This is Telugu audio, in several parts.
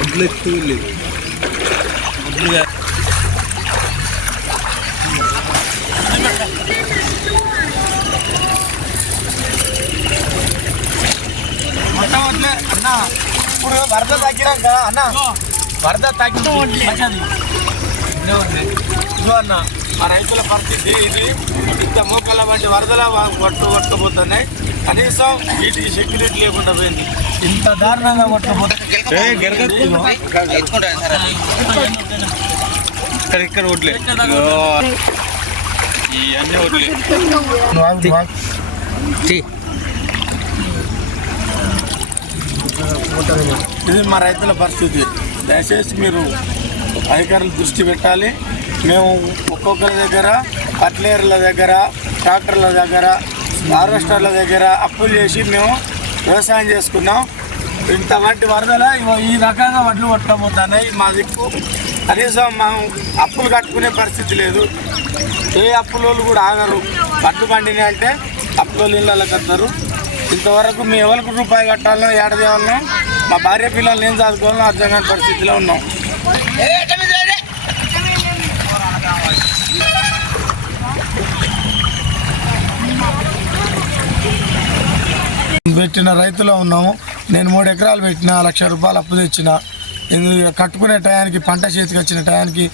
ఒడ్లు ఎక్కువ వెళ్ళేది ఒడ్లుగా అన్న ఇప్పుడు వరద తగ్గినాక అన్న వరద తగ్గి అన్న మా రైతుల పరిస్థితి ఇది ఇంత మోకాల వంటి వరదల కొట్టుకుపోతున్నాయి. కనీసం వీటికి సెక్యూరిటీ లేకుండా పోయింది. ఇంత దారుణంగా కొట్టుకుపోతున్నాయి. ఇక్కడ ఒడ్లే ఇవన్నీ ఒడ్లే. ఇది మా రైతుల పరిస్థితి. దయచేసి మీరు అధికారులు దృష్టి పెట్టాలి. మేము ఒక్కొక్కరి దగ్గర కట్లేర్ల దగ్గర ట్రాక్టర్ల దగ్గర హార్వెస్టర్ల దగ్గర అప్పులు చేసి మేము వ్యవసాయం చేసుకున్నాం. ఇంత వంటి వరదల ఈ రకంగా వడ్లు కొట్టబోతున్నాయి. మా దిక్కు కనీసం మనం అప్పులు కట్టుకునే పరిస్థితి లేదు. ఏ అప్పులోళ్ళు కూడా ఆగరు. వడ్లు పండినాయి అంటే అప్పులోళ్ళు ఇళ్ళకి వస్తారు. ఇంతవరకు మేము ఎవరికి రూపాయి కట్టాలో ఏడదేవాళ్ళం మా భార్య పిల్లలు ఏం చదువుకోవాలో అర్థం కాని పరిస్థితిలో ఉన్నాం. పెట్టిన రైతులో ఉన్నాము. నేను 3 ఎకరాలు పెట్టిన, 1 లక్ష రూపాయలు అప్పు తెచ్చిన. కట్టుకునే టయానికి పంట చేతికి వచ్చిన టయానికి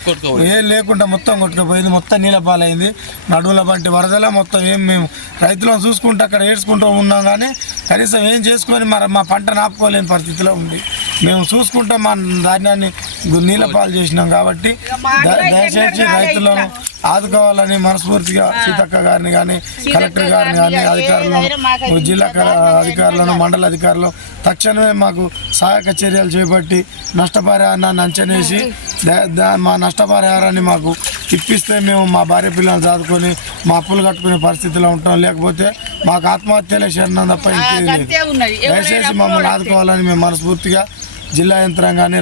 ఏం లేకుండా మొత్తం కొట్టుకుపోయింది. మొత్తం నీళ్ళ పాలైంది. నడువుల వంటి వరదల మొత్తం మేము రైతులను చూసుకుంటూ అక్కడ ఏడ్చుకుంటూ ఉన్నాం. కానీ కనీసం ఏం చేసుకొని మా పంట నాపుకోలేని పరిస్థితిలో ఉంది. మేము చూసుకుంటూ మా ధాన్యాన్ని నీళ్ళ పాలు చేసినాం. కాబట్టి దయచేసి రైతులను ఆదుకోవాలని మనస్ఫూర్తిగా సీతక్క గారిని కానీ కలెక్టర్ గారిని కానీ అధికారులను జిల్లా అధికారులను మండల అధికారులు తక్షణమే మాకు సహాయక చర్యలు చేపట్టి నష్టపరిహారాన్ని అంచనేసి మా నష్టపరిహారాన్ని మాకు ఇప్పిస్తే మేము మా భార్య పిల్లలు చదువుకొని మా అప్పులు కట్టుకునే పరిస్థితిలో ఉంటాం. లేకపోతే మాకు ఆత్మహత్యలే శరణం తప్ప ఇంకేది లేదు. దయచేసి మమ్మల్ని ఆదుకోవాలని మేము మనస్ఫూర్తిగా జిల్లా యంత్రాంగాన్ని